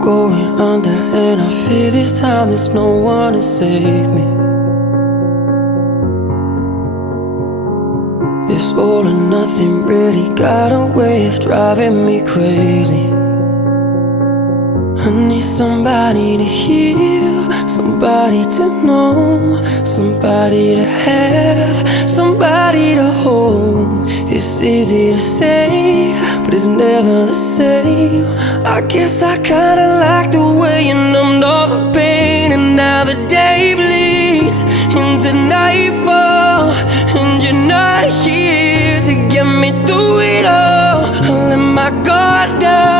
going under, and I fear this time there's no one to save me. This all or nothing really got a way of driving me crazy. I need somebody to heal, somebody to know, somebody to have, somebody to hold. It's easy to say, but it's never the same. I guess I kinda like the way you numbed all the pain, and now the day bleeds into nightfall, and you're not here to get me through it all. I let my guard down,